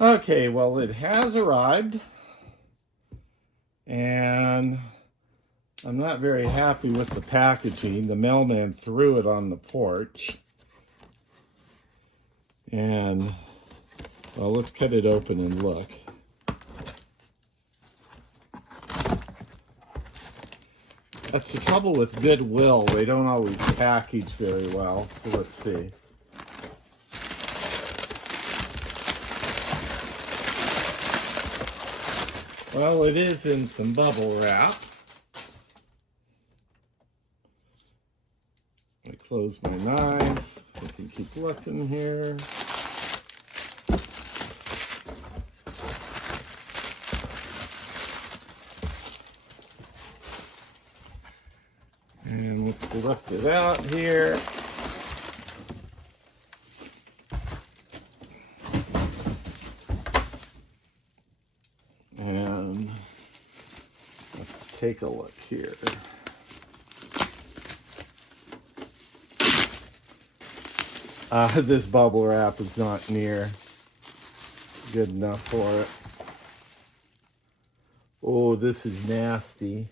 Okay, well, it has arrived, and I'm not very happy with the packaging. The mailman threw it on the porch. And, well, let's cut it open and look. That's the trouble with Goodwill. They don't always package very well. So let's see. Well, it is in some bubble wrap. I close my knife. I can keep looking here. And let's lift it out here. And let's take a look here. This bubble wrap is not near good enough for it. Oh, this is nasty.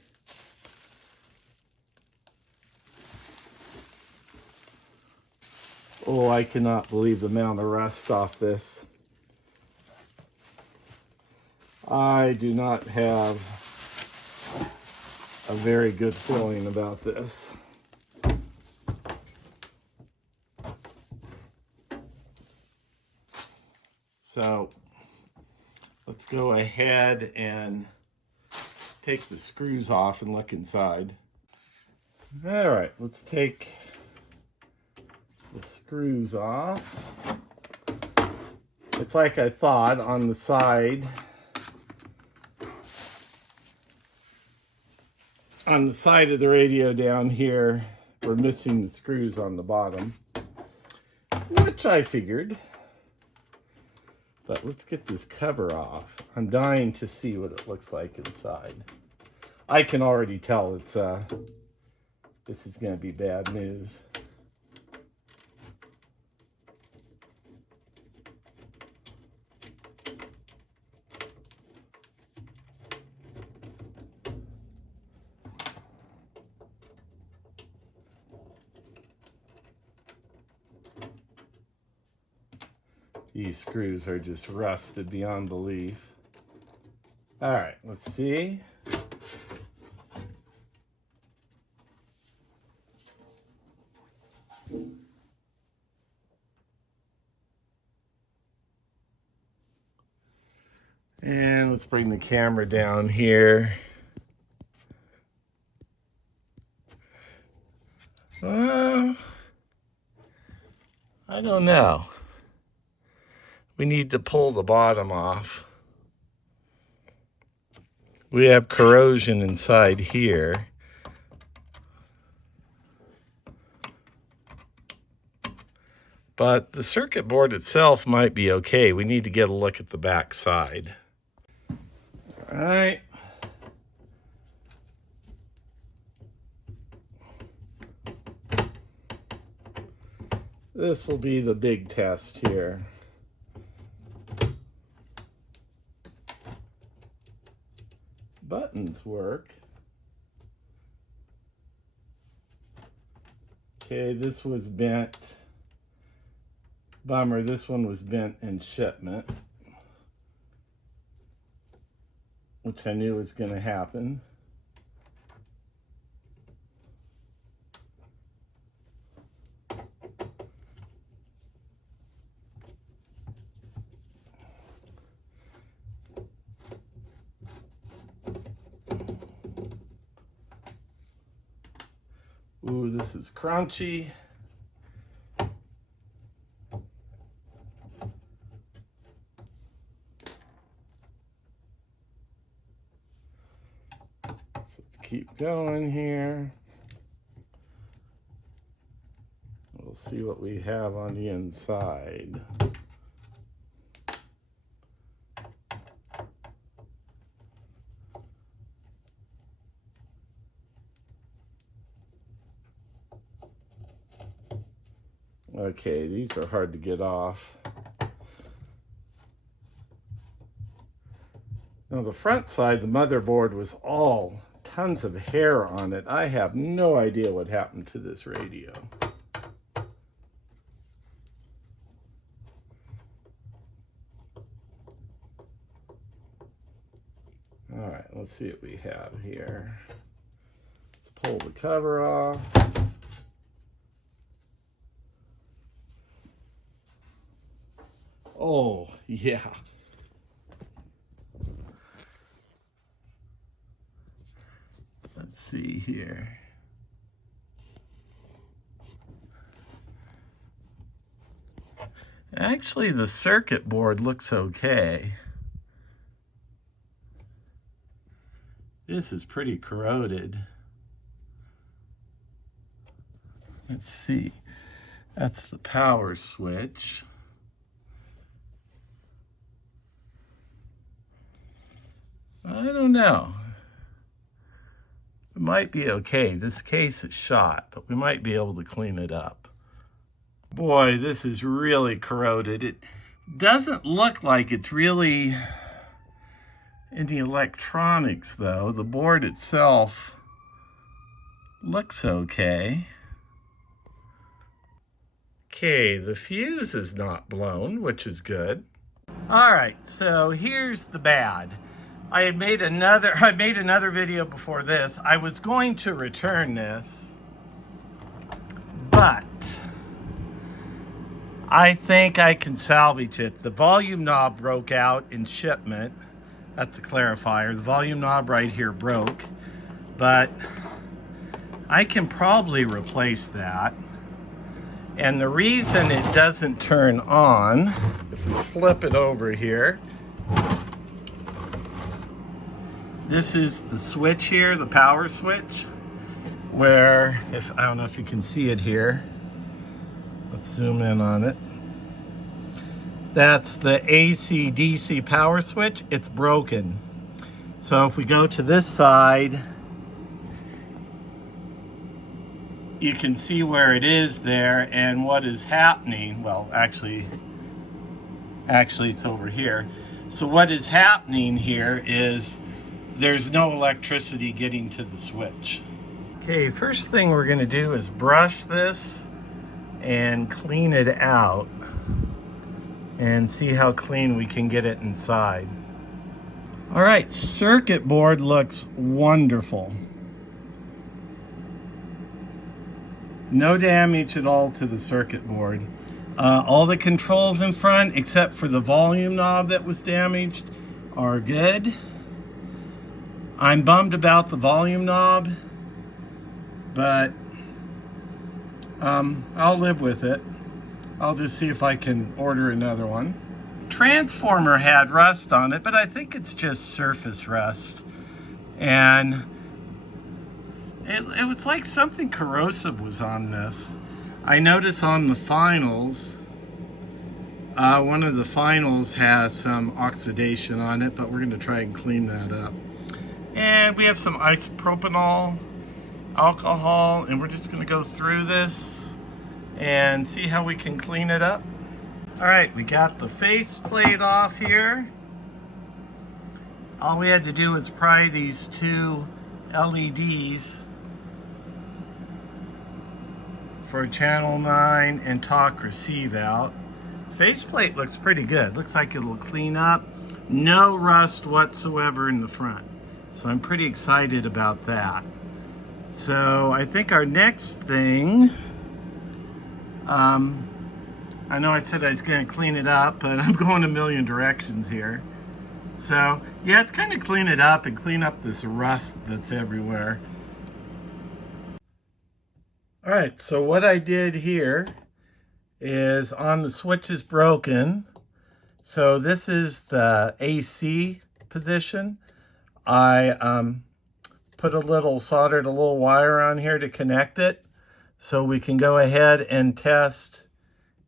Oh, I cannot believe the amount of rust off this. I do not have a very good feeling about this. So let's go ahead and take the screws off and look inside. All right, let's take the screws off. It's like I thought on the side. On the side of the radio down here, we're missing the screws on the bottom, which I figured. But let's get this cover off. I'm dying to see what it looks like inside. I can already tell it's this is going to be bad news. These screws are just rusted beyond belief. All right, let's see. And let's bring the camera down here. I don't know. We need to pull the bottom off. We have corrosion inside here. But the circuit board itself might be okay. We need to get a look at the back side. All right. This will be the big test here. Buttons work. Okay, this was bent. Bummer, this one was bent in shipment, which I knew was going to happen. Ooh, this is crunchy. Let's keep going here. We'll see what we have on the inside. Okay, these are hard to get off. Now the front side, the motherboard was all tons of hair on it. I have no idea what happened to this radio. All right, let's see what we have here. Let's pull the cover off. Oh, yeah. Let's see here. Actually, the circuit board looks okay. This is pretty corroded. Let's see. That's the power switch. I don't know. It might be okay. This case is shot, but we might be able to clean it up. Boy, this is really corroded. It doesn't look like it's really in the electronics, though. The board itself looks okay. Okay, the fuse is not blown, which is good. All right, so here's the bad. I made another video before this. I was going to return this, but I think I can salvage it. The volume knob broke out in shipment. That's a clarifier. The volume knob right here broke, but I can probably replace that. And the reason it doesn't turn on, if we flip it over here, this is the switch here, the power switch, where, I don't know if you can see it here. Let's zoom in on it. That's the AC/DC power switch. It's broken. So if we go to this side, you can see where it is there and what is happening. Well, actually it's over here. So what is happening here is there's no electricity getting to the switch. Okay, first thing we're gonna do is brush this and clean it out and see how clean we can get it inside. All right, circuit board looks wonderful. No damage at all to the circuit board. All the controls in front, except for the volume knob that was damaged, are good. I'm bummed about the volume knob, but I'll live with it. I'll just see if I can order another one. Transformer had rust on it, but I think it's just surface rust. And it was like something corrosive was on this. I noticed on the finals, one of the finals has some oxidation on it, but we're gonna try and clean that up. And we have some isopropanol alcohol, and we're just gonna go through this and see how we can clean it up. All right, we got the face plate off here. All we had to do was pry these two LEDs for channel 9 and talk receive out. Faceplate looks pretty good. Looks like it'll clean up. No rust whatsoever in the front. So I'm pretty excited about that. So I think our next thing, I know I said I was going to clean it up, but I'm going a million directions here. So yeah, it's kind of clean it up and clean up this rust that's everywhere. All right, so what I did here is on the switch is broken. So this is the AC position. I soldered a little wire on here to connect it so we can go ahead and test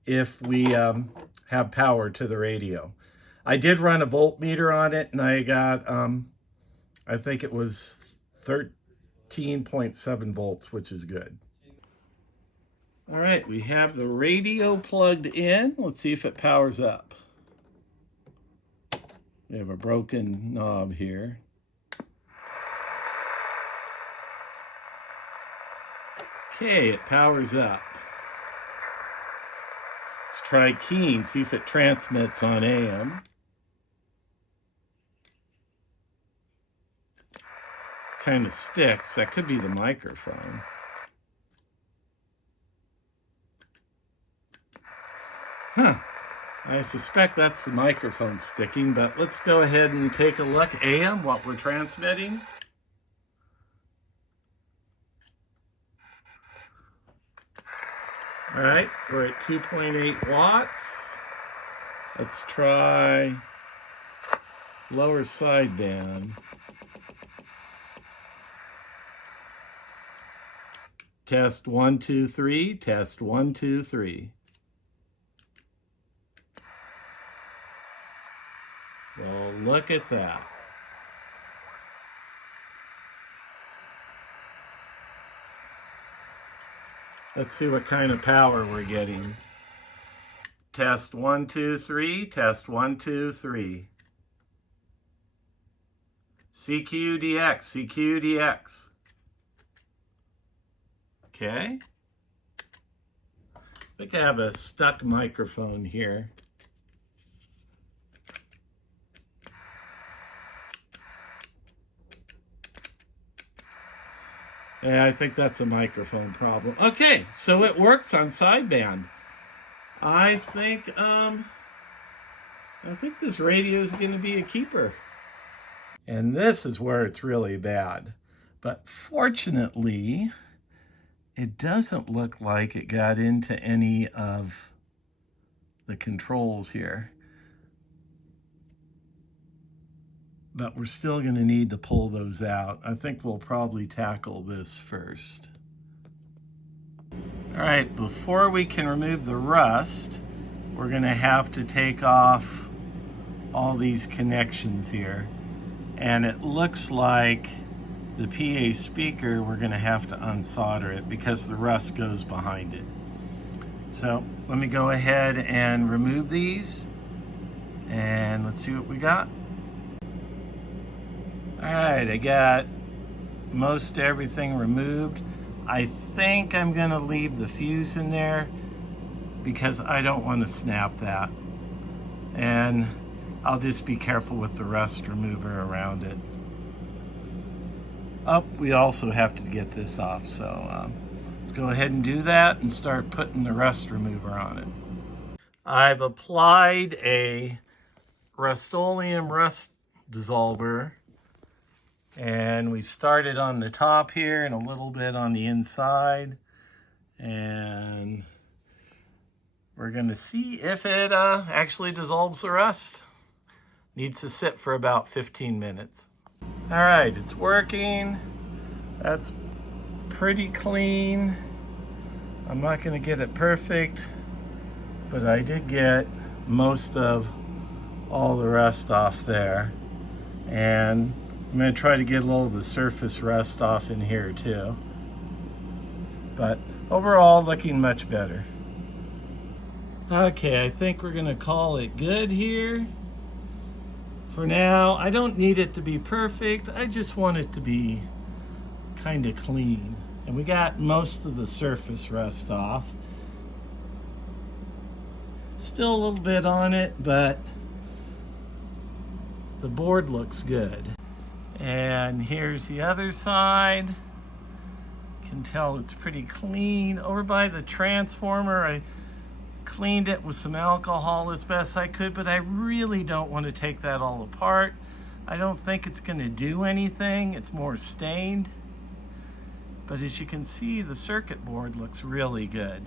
if we have power to the radio. I did run a voltmeter on it and I got, I think it was 13.7 volts, which is good. All right, we have the radio plugged in. Let's see if it powers up. We have a broken knob here. Okay, it powers up. Let's try keying, see if it transmits on AM. Kind of sticks. That could be the microphone. Huh. I suspect that's the microphone sticking, but let's go ahead and take a look. AM, what we're transmitting. All right, we're at 2.8 watts. Let's try lower sideband. Test 1, 2, 3. Test 1, 2, 3. Well, look at that. Let's see what kind of power we're getting. Test 1, 2, 3. Test 1, 2, 3. CQDX, CQDX. Okay. I think I have a stuck microphone here. Yeah, I think that's a microphone problem. Okay, so it works on sideband. I think this radio is going to be a keeper. And this is where it's really bad. But fortunately, it doesn't look like it got into any of the controls here. But we're still going to need to pull those out. I think we'll probably tackle this first. All right, before we can remove the rust, we're going to have to take off all these connections here. And it looks like the PA speaker, we're going to have to unsolder it because the rust goes behind it. So let me go ahead and remove these, and let's see what we got. All right, I got most everything removed. I think I'm going to leave the fuse in there because I don't want to snap that. And I'll just be careful with the rust remover around it. Oh, we also have to get this off, so let's go ahead and do that and start putting the rust remover on it. I've applied a Rust-Oleum rust dissolver, and we started on the top here and a little bit on the inside, and we're going to see if it actually dissolves the rust. Needs to sit for about 15 minutes. All right, it's working. That's pretty clean. I'm not going to get it perfect, but I did get most of all the rust off there. And I'm going to try to get a little of the surface rust off in here too. But overall, looking much better. Okay, I think we're going to call it good here. For now, I don't need it to be perfect. I just want it to be kind of clean. And we got most of the surface rust off. Still a little bit on it, but the board looks good. And here's the other side. You can tell it's pretty clean. Over by the transformer, I cleaned it with some alcohol as best I could, but I really don't want to take that all apart. I don't think it's going to do anything. It's more stained. But as you can see, the circuit board looks really good.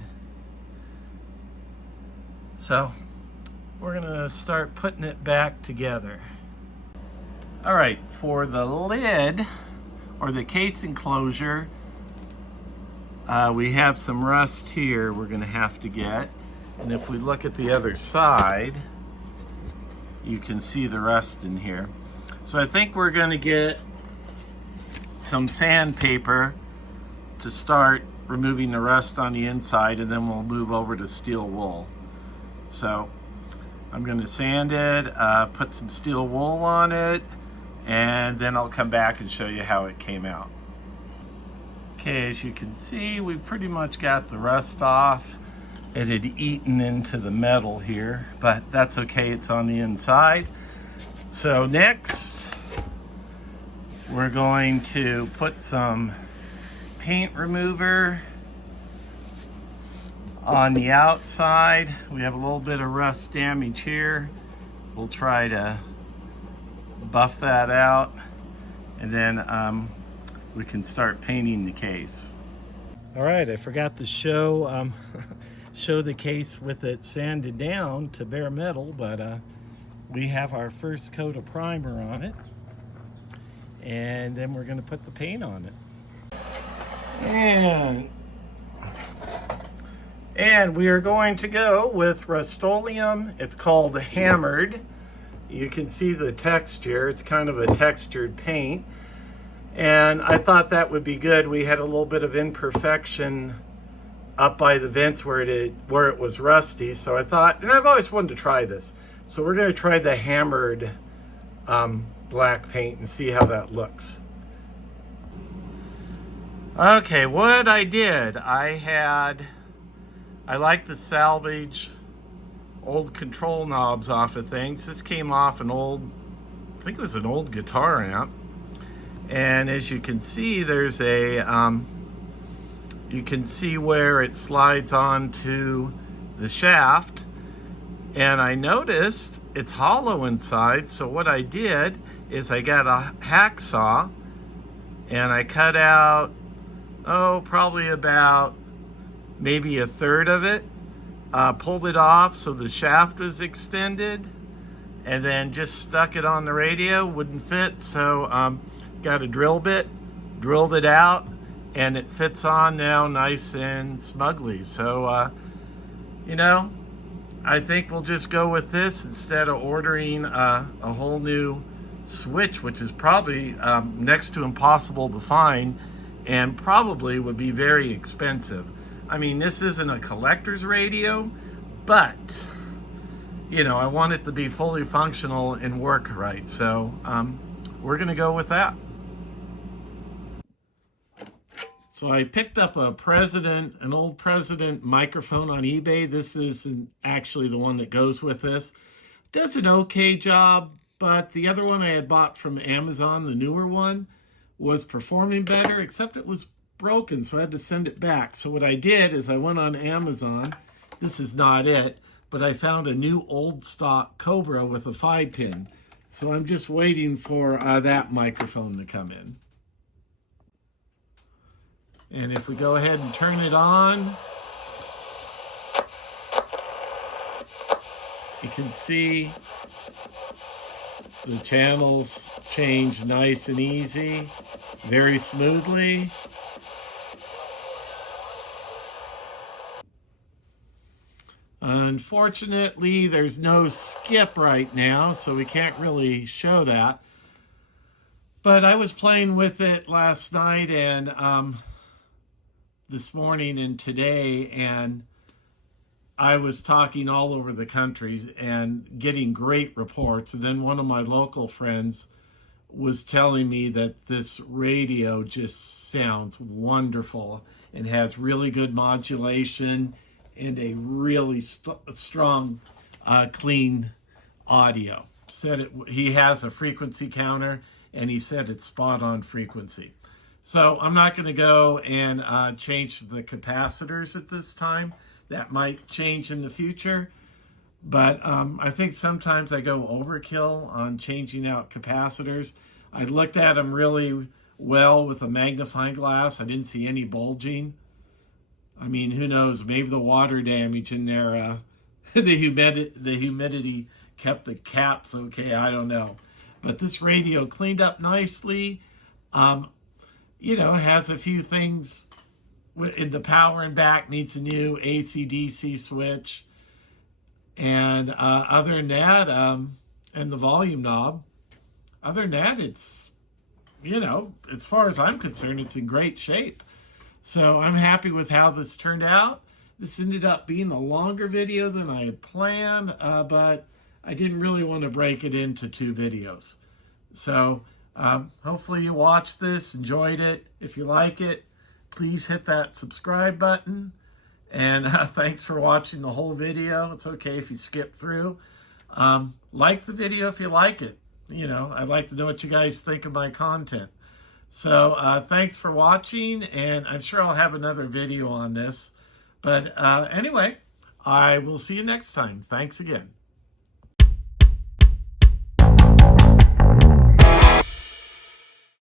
So we're going to start putting it back together. All right, for the lid or the case enclosure, we have some rust here we're going to have to get. And if we look at the other side, you can see the rust in here. So I think we're going to get some sandpaper to start removing the rust on the inside, and then we'll move over to steel wool. So I'm going to sand it, put some steel wool on it, and then I'll come back and show you how it came out. Okay, as you can see, we pretty much got the rust off. It had eaten into the metal here, but that's okay, it's on the inside. So next, we're going to put some paint remover on the outside. We have a little bit of rust damage here. We'll try to buff that out, and then we can start painting the case. All right, I forgot to show show the case with it sanded down to bare metal, but we have our first coat of primer on it, and then we're going to put the paint on it. And we are going to go with Rust-Oleum. It's called Hammered. You can see the texture. It's kind of a textured paint. And I thought that would be good. We had a little bit of imperfection up by the vents where it was rusty. So I thought, and I've always wanted to try this. So we're going to try the Hammered black paint and see how that looks. Okay, what I did, I like to salvage old control knobs off of things. This came off an old, I think it was an old guitar amp. And as you can see, there's a, you can see where it slides onto the shaft. And I noticed it's hollow inside. So what I did is I got a hacksaw and I cut out, probably about maybe a third of it, pulled it off so the shaft was extended, and then just stuck it on the radio. Wouldn't fit, so got a drill bit, drilled it out, and it fits on now nice and smugly. So, you know, I think we'll just go with this instead of ordering a whole new switch, which is probably next to impossible to find and probably would be very expensive. I mean, this isn't a collector's radio, but, you know, I want it to be fully functional and work right. So we're going to go with that. So I picked up an old President microphone on eBay. This is actually the one that goes with this. Does an okay job, but the other one I had bought from Amazon, the newer one, was performing better, except it was broken, so I had to send it back. So what I did is I went on Amazon. This is not it, but I found a new old stock Cobra with a 5-pin. So I'm just waiting for that microphone to come in. And if we go ahead and turn it on, you can see the channels change nice and easy, very smoothly. Unfortunately, there's no skip right now, so we can't really show that. But I was playing with it last night and this morning and today, and I was talking all over the country and getting great reports. And then one of my local friends was telling me that this radio just sounds wonderful and has really good modulation and a really strong, clean audio. He has a frequency counter, and he said it's spot on frequency. So I'm not going to go and change the capacitors at this time. That might change in the future. But I think sometimes I go overkill on changing out capacitors. I looked at them really well with a magnifying glass. I didn't see any bulging. I mean, who knows? Maybe the water damage in there, the humidity kept the caps okay. I don't know. But this radio cleaned up nicely. You know, it has a few things in the power and back, needs a new AC/DC switch. And other than that, and the volume knob, other than that, it's, you know, as far as I'm concerned, it's in great shape. So I'm happy with how this turned out. This ended up being a longer video than I had planned, but I didn't really want to break it into 2 videos. So hopefully you watched this, enjoyed it. If you like it, please hit that subscribe button. And thanks for watching the whole video. It's okay if you skip through. Like the video if you like it. You know, I'd like to know what you guys think of my content. So thanks for watching, and I'm sure I'll have another video on this. But anyway, I will see you next time. Thanks again.